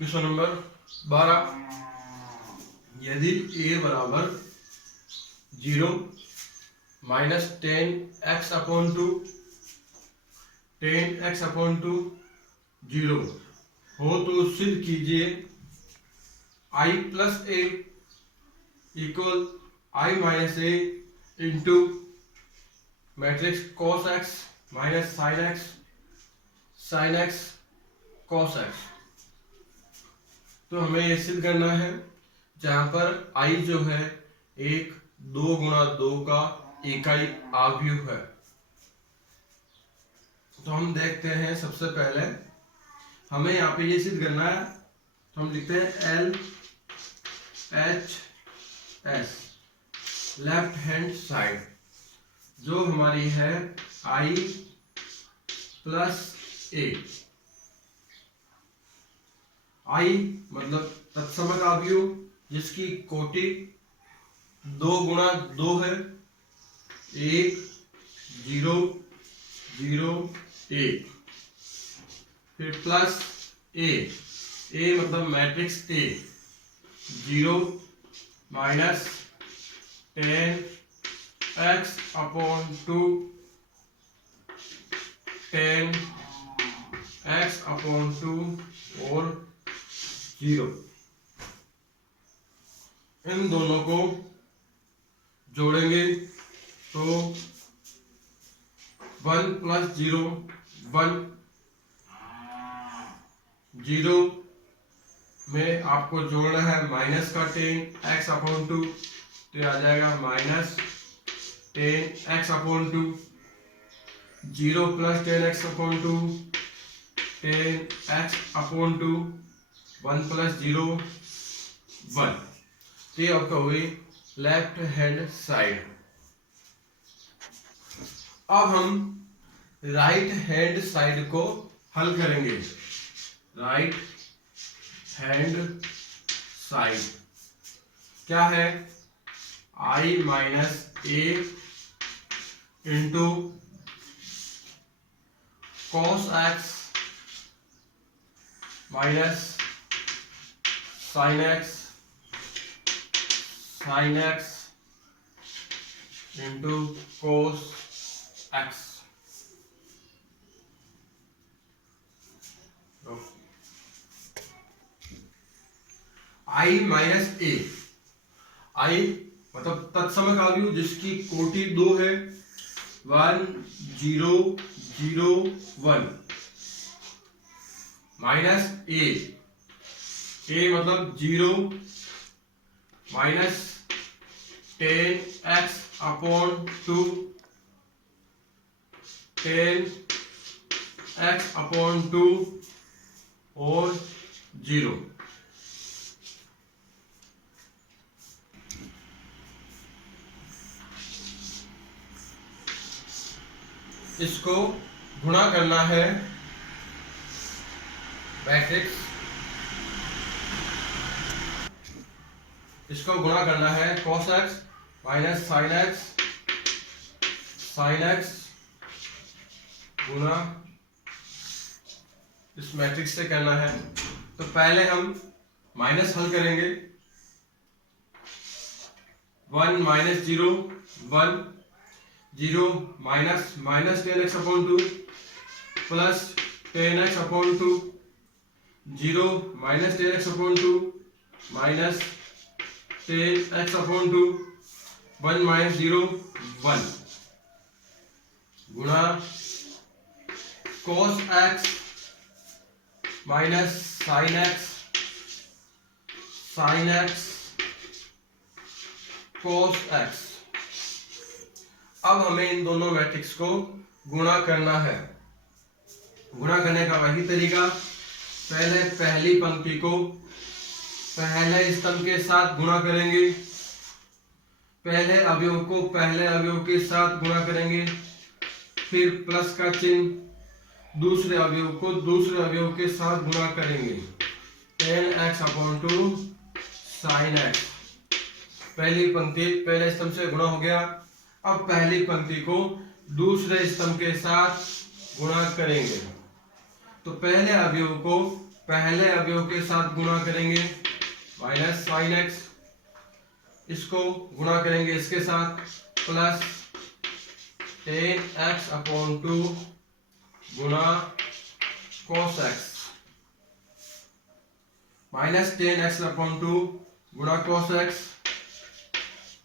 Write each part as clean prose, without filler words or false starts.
Question number 12, यदि a बराबर 0 minus 10x/2 10x/2 0 हो तो सिद्ध कीजिए i plus a equal i minus a into matrix cos x minus sin x cos x। तो हमें यह सिद्ध करना है जहां पर i जो है एक 2 गुणा 2 का इकाई अवयव है। तो हम देखते हैं, सबसे पहले हमें यहाँ पे ये सिद्ध करना है, तो हम लिखते हैं L H S left hand side जो हमारी है i प्लस a। i मतलब तत्समक अवयव जिसकी कोटि 2 गुणा 2 है, 1 0 0 1, फिर प्लस a मतलब matrix a 0 minus 10x/2 10x/2 और 0। इन दोनों को जोड़ेंगे तो 1 प्लस 0 1, 0 में आपको जोड़ना है माइनस का 10x/2, तो आ जाएगा minus 10x/2, 0 plus 10x/2 10x/2, 1 plus 0 1। तो ये आपका हुई लेफ्ट हैंड साइड। अब हम राइट हैंड साइड को हल करेंगे। राइट हैंड साइड क्या है? i minus a into cos x minus sin x into cos x। i minus a, i मतलब तत्समक अवयव जिसकी कोटि 2 है, 1 0 0 1 माइनस a मतलब 0 माइनस 10x/2 10x/2 और 0। इसको गुणा करना है मैट्रिक्स, इसको गुणा करना है cos x minus sin x गुणा इस मैट्रिक्स से करना है। तो पहले हम माइनस हल करेंगे, 1 minus 0 1 0 minus 10x/2 plus 10x/2 0 minus 10x/2 minus 10x/2 1 minus 0 1 गुणा cos x minus sin x cos x। अब हमें इन दोनों मैट्रिक्स को गुणा करना है। गुणा करने का वही तरीका, पहले पहली पंक्ति को पहले स्तंभ के साथ गुणा करेंगे, पहले अवयव को पहले अवयव के साथ गुणा करेंगे, फिर प्लस का चिन्ह दूसरे अवयव को दूसरे अवयव के साथ गुणा करेंगे। 10x/2 sin x, पहली पंक्ति पहले स्तंभ से गुणा हो गया। अब पहली पंक्ति को दूसरे स्तंभ के साथ गुणा करेंगे, तो पहले अवयव को पहले अवयव के साथ गुणा करेंगे माइनस साइन एक्स, इसको गुणा करेंगे इसके साथ प्लस 10x/2 गुणा cos x, माइनस 10x/2 गुणा cos x,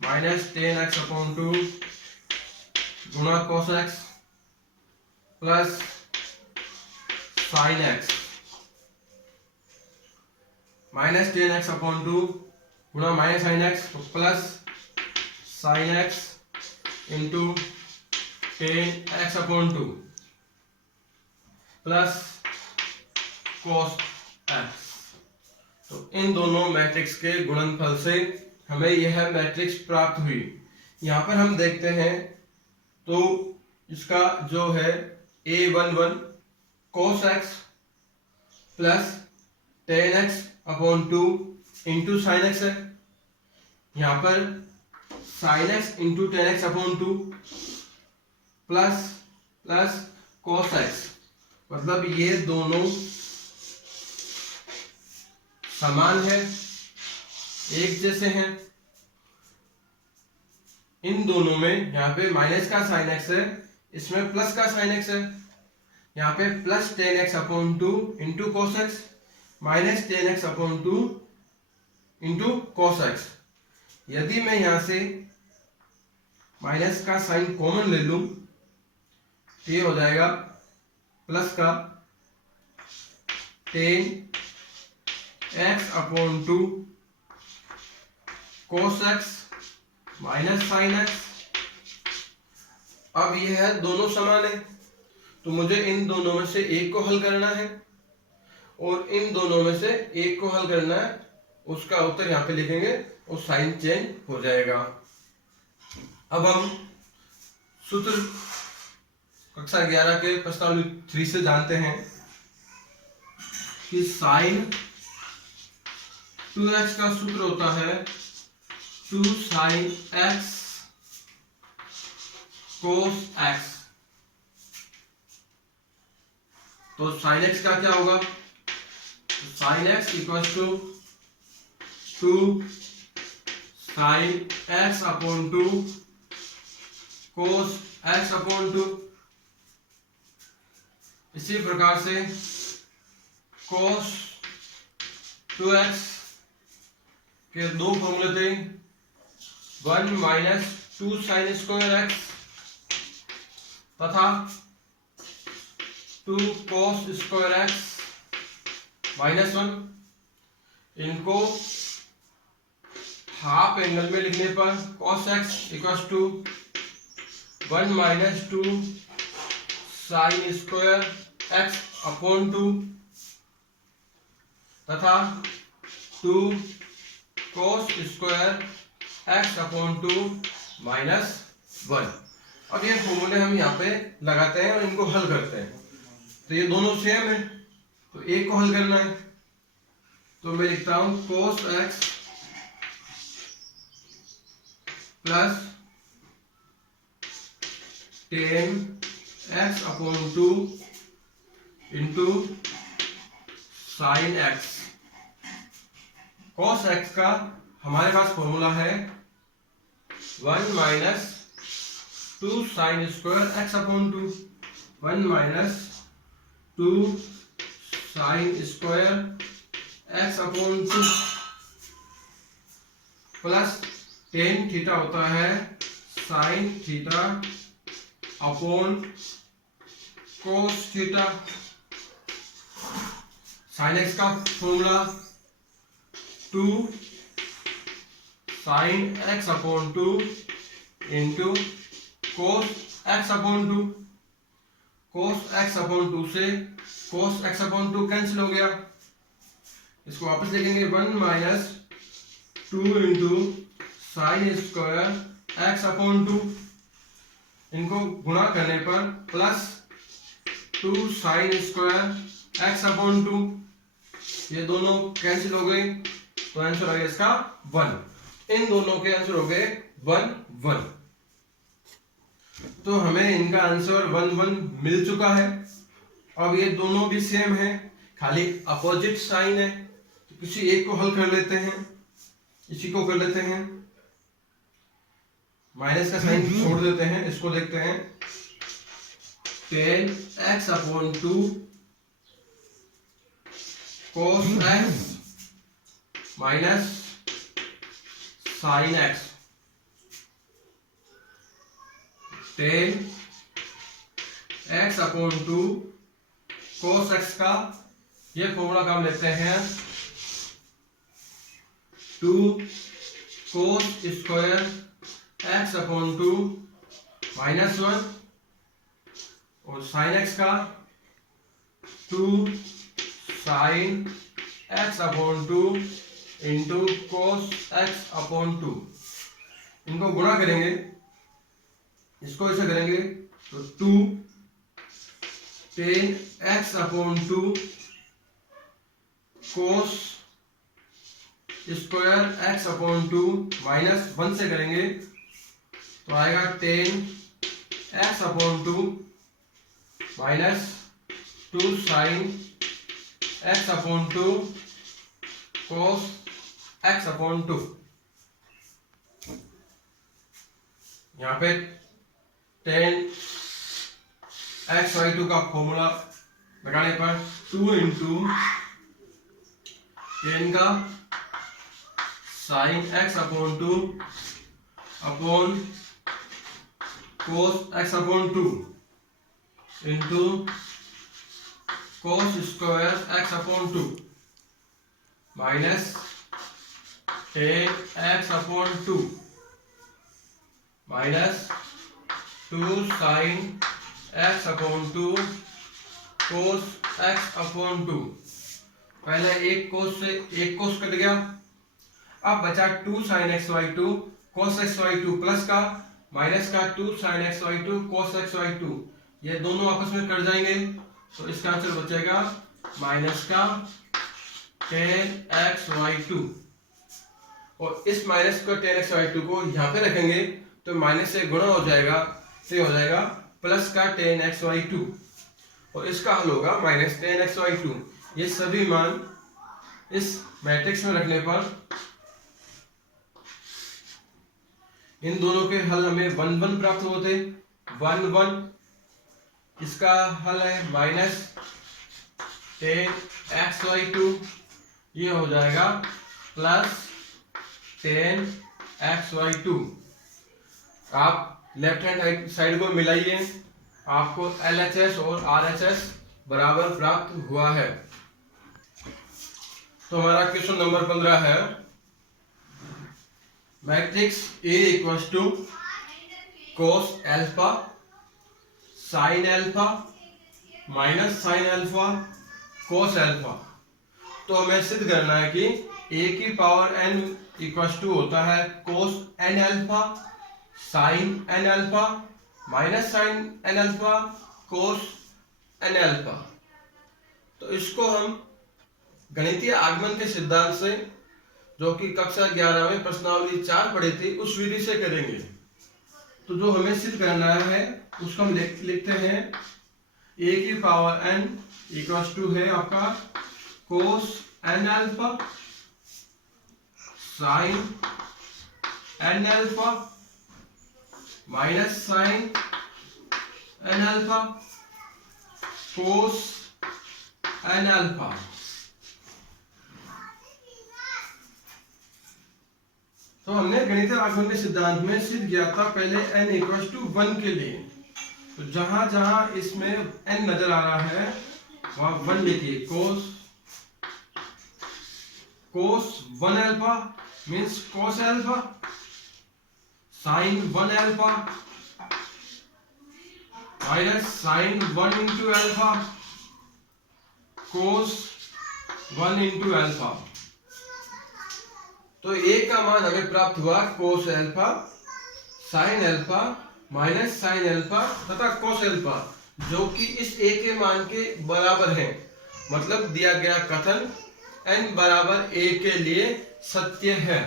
माइनस 10x/2 गुणा cos x plus sin x, minus 10x/2 गुणा minus sin x plus sin x into 10x/2 plus cos x। तो इन दोनों मैट्रिक्स के गुणनफल से हमें यह मैट्रिक्स प्राप्त हुई। यहां पर हम देखते हैं तो इसका जो है a11 cos x plus 10x/2 into sine x है। यहां पर sine x into 10x/2 plus plus cos x, मतलब ये दोनों समान है, एक जैसे हैं। इन दोनों में यहाँ पे माइनस का साइन एक्स है, इसमें प्लस का साइन एक्स है। यहाँ पे plus 10x/2 into cos x minus 10x/2 into cos x। यदि मैं यहां से माइनस का साइन कॉमन ले लूं तो ये हो जाएगा प्लस का 10x/2 cos x minus sine x. अब यह है दोनों समान है, तो मुझे इन दोनों में से एक को हल करना है और इन दोनों में से एक को हल करना है, उसका उत्तर यहाँ पे लिखेंगे और साइन चेंज हो जाएगा। अब हम सूत्र कक्षा 11 के प्रश्नावली 3 से जानते हैं कि साइन 2x का सूत्र होता है 2 sin x cos x। तो sin x का क्या होगा? sin x equal to 2 sin x/2 cos x/2। इसी प्रकार से cos 2x के दो फॉर्मूले थे, 1 माइनस 2 sin स्क्वायर x तथा 2 cos स्क्वायर x माइनस 1। इनको हाफ एंगल में लिखने पर cos x equal to 1 minus 2 sin square x/2 तथा 2 cos स्क्वायर x/2 माइनस 1। अब ये फॉर्मूले हम यहाँ पे लगाते हैं और इनको हल करते हैं। तो ये दोनों सेम है, तो एक को हल करना है, तो मैं लिखता हूं cos x plus 10x/2 into sine x। cos x का हमारे पास फॉर्मूला है 1 minus 2 sine square x/2, 1 minus 2 sine square x/2 plus 10 theta होता है sine theta upon cos theta. Sine x का formula 2 sine x/2 into cos x/2। Cos x/2 से कोस x/2 cancel हो गया, इसको वापस लिखेंगे 1 minus 2 into sine square x/2। इनको गुणा करने पर प्लस 2 साइन स्क्वायर x/2। ये दोनों कैंसिल हो गए, तो आंसर आ गया इसका 1। इन दोनों के आंसर हो गए 1 1। तो हमें इनका आंसर 1 1 मिल चुका है। अब ये दोनों भी सेम है, खाली अपोजिट साइन है, तो किसी एक को हल कर लेते हैं, इसी को कर लेते हैं, माइनस का साइन छोड़ देते हैं, इसको देखते हैं। tan x upon 2 cos x minus sin x, tan x upon 2 cos x का ये फॉर्मूला का हम लेते हैं 2 cos square x upon 2 minus 1 और sin x का 2 sin x upon 2 into cos x upon 2। इनको गुणा करेंगे, इसको ऐसे करेंगे तो 2 tan x upon 2 cos square x upon 2 minus 1 से करेंगे तो आएगा tan x upon 2 minus 2 sin x upon 2 cos x upon 2। यहाँ पे tan x बाई 2 का फॉर्मूला लगाने पर 2 इंटू tan का sin x upon 2 upon cos x upon 2 into cos square x upon 2 minus tan x upon 2 minus 2 sin x upon 2 cos x upon 2। पहले एक कोस से एक कोस कट गया, अब बचा 2 sin x by 2 cos x by 2 plus का minus का 2 sin x by 2 cos x by 2, ये दोनों आपस में कट जाएंगे तो इसका आंसर बचेगा माइनस का tan x बाई 2। और इस माइनस को tan x बाई 2 को यहाँ पे रखेंगे तो माइनस से गुणा हो जाएगा, से हो जाएगा प्लस का tan x बाई 2 और इसका हल होगा माइनस tan x बाई 2। ये सभी मान इस मैट्रिक्स में रखने पर इन दोनों के हल हमें 1 1 प्राप्त होते, 1 1। इसका हल है माइनस tan x बाई 2, ये हो जाएगा प्लस tan x बाई 2। आप लेफ्ट हैंड साइड को मिलाइए, आपको LHS और RHS बराबर प्राप्त हुआ है। तो हमारा क्वेश्चन नंबर 15 है, matrix A equals to cos alpha sin alpha minus sin alpha cos alpha. तो हमें सिद्ध करना है कि A की पावर n इक्वल्स टू होता है cos n alpha sin n alpha minus sin n alpha cos n alpha. तो इसको हम गणितीय आगमन के सिद्धांत से, जो कि कक्षा 11 में प्रश्नावली 4 पढ़े थे, उस विधि से करेंगे। तो जो हमें सिद्ध करना है उसको हम लिखते हैं A की पावर n इक्वल्स टू है आपका cos n alpha sin n alpha minus sin n alpha cos n alpha. तो हमने गणितीय आगमन के सिद्धांत में सिद्ध किया था पहले n इक्वल्स टू 1 के लिए। तो जहां जहां इसमें n नजर आ रहा है वहां 1 लिखिए। cos 1 alpha means cos alpha, sin 1 alpha minus sin 1 into alpha cos 1 into alpha. तो A का मान हमें प्राप्त हुआ cos alpha sin alpha minus sin alpha तथा cos अल्फा, जो कि इस A के मान के बराबर है। मतलब दिया गया कथन n बराबर 1 के लिए सत्य है।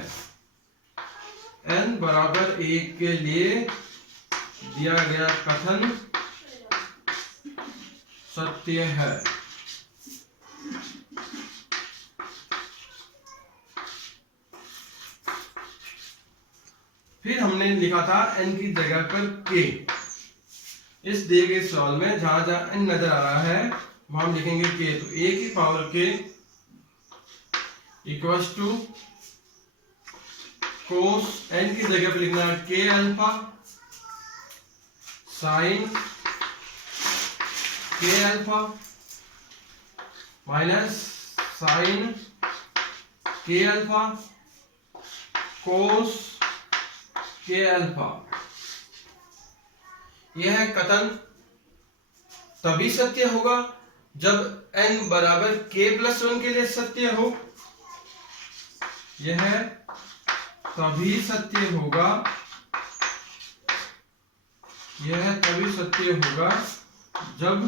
n बराबर 1 के लिए दिया गया कथन सत्य है। फिर हमने लिखा था n की जगह पर k। इस दिए गए सवाल में जहां जहां n नजर आ रहा है वहां हम लिखेंगे k। तो a की power k equals to cos, n की जगह पर लिखना है k alpha sine k alpha minus sine k alpha cos k alpha. यह कथन तभी सत्य होगा जब n बराबर k प्लस 1 के लिए सत्य हो। यह तभी सत्य होगा, यह तभी सत्य होगा जब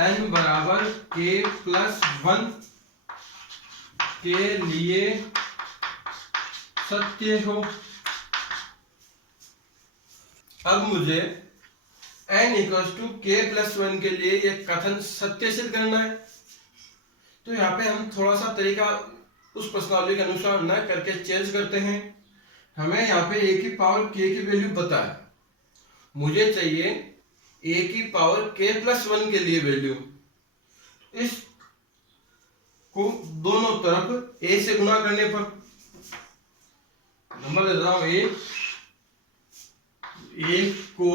n बराबर k प्लस 1 के लिए सत्य हो। अब मुझे n equals to k plus 1 के लिए यह कथन सत्य सिद्ध करना है। तो यहाँ पे हम थोड़ा सा तरीका उस प्रश्नावली के अनुसार न करके चेंज करते हैं। हमें यहाँ पे a की पावर k की वैल्यू पता है, मुझे चाहिए a की पावर k प्लस 1 के लिए वैल्यू। इस को दोनों तरफ a से गुणा करने पर नंबर दे रहा हूं a को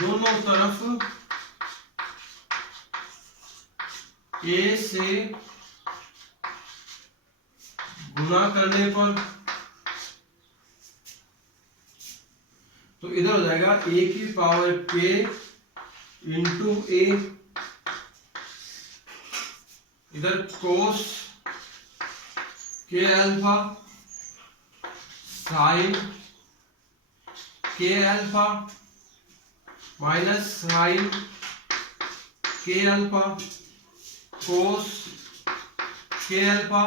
दोनों तरफ a से गुणा करने पर तो इधर हो जाएगा a की पावर k इंटू a, इधर cos k alpha sine k alpha minus sine k alpha cos k alpha.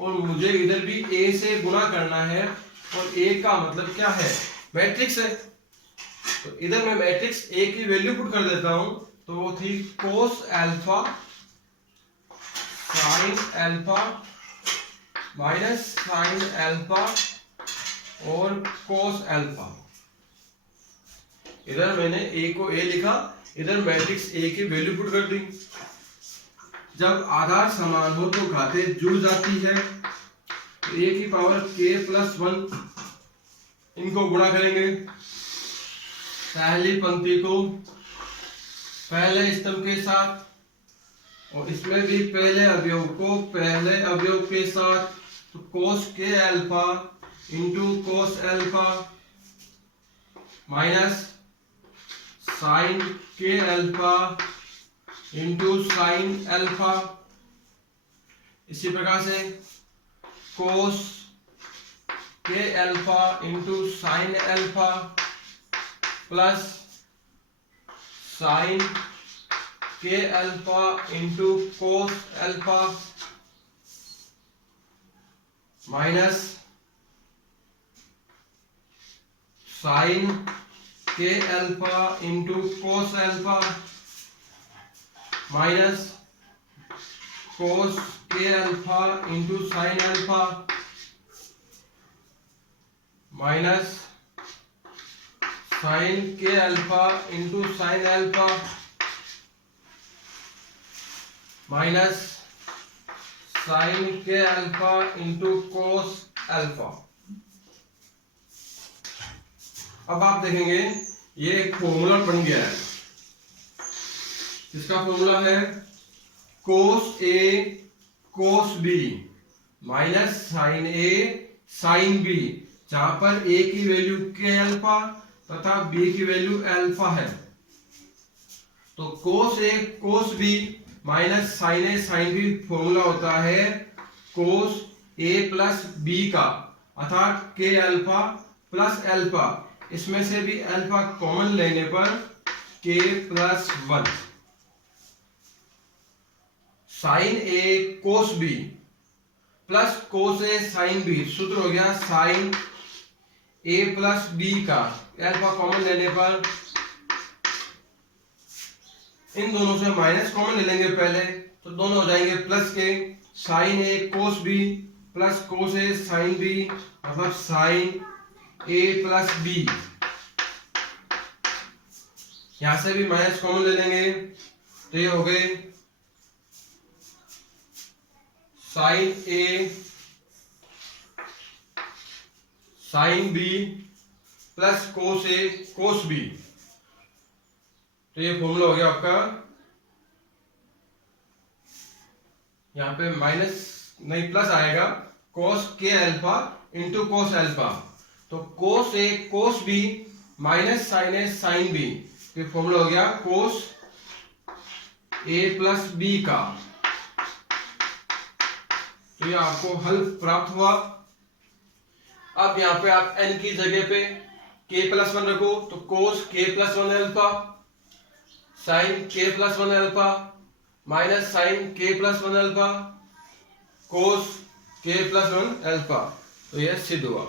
और मुझे इधर भी a से गुणा करना है और a का मतलब क्या है, मैट्रिक्स है। तो इधर मैं मैट्रिक्स a की वैल्यू पुट कर देता हूं। तो वो थी cos alpha sign alpha minus sine alpha और कोस अल्फा। इधर मैंने a को a लिखा, इधर मैट्रिक्स a की वैल्यू पुट कर दी। जब आधार समान हो तो घातें जुड़ जाती है। तो a की पावर k प्लस 1 इनको गुणा करेंगे। पहली पंक्ति को पहले स्तंभ के साथ और इसमें भी पहले अवयव को पहले अवयव के साथ। तो cos k alpha into cos alpha minus sine k alpha into sine alpha. इसी प्रकार से cos k alpha into sine alpha plus sine k alpha into cos alpha minus sine k alpha into cos alpha minus cos k alpha into sine alpha minus sine k alpha into sine alpha minus sine k alpha into cos alpha. अब आप देखेंगे ये एक formula बन गया है। इसका formula है cos a cos b minus sine a sine b, जहां पर a की वैल्यू k अल्फा तथा b की वैल्यू अल्फा है। तो cos a cos b minus sine a sine b formula होता है कोस a प्लस b का, अर्थात k अल्फा प्लस अल्फा। इसमें से भी अल्फा कॉमन लेने पर k plus 1 sine a cos b plus cos a sine b। सूत्र हो गया साइन a प्लस b का, अल्फा कॉमन लेने पर इन दोनों से माइनस कॉमन ले लेंगे पहले, तो दोनों हो जाएंगे प्लस के। Sine a cos b plus cos a sine b मतलब साइन ए प्लस बी। यहां से भी माइनस कॉमन ले लेंगे तो ये हो गए साइन ए साइन बी प्लस कोस ए कोस बी। तो ये फॉर्मूला हो गया आपका, यहां पे माइनस नहीं प्लस आएगा, कोस के अल्फा इंटू कोस अल्फा। तो कोस ए कोस बी माइनस साइन ए साइन बी, ये फॉर्मूला हो गया कोस ए प्लस बी का। तो ये आपको हल प्राप्त हुआ। अब यहां पे आप n की जगह पे k प्लस 1 रखो तो cos k plus 1 alpha sine k plus 1 alpha minus sine k plus 1 alpha cos k plus 1 alpha. तो यह सिद्ध हुआ।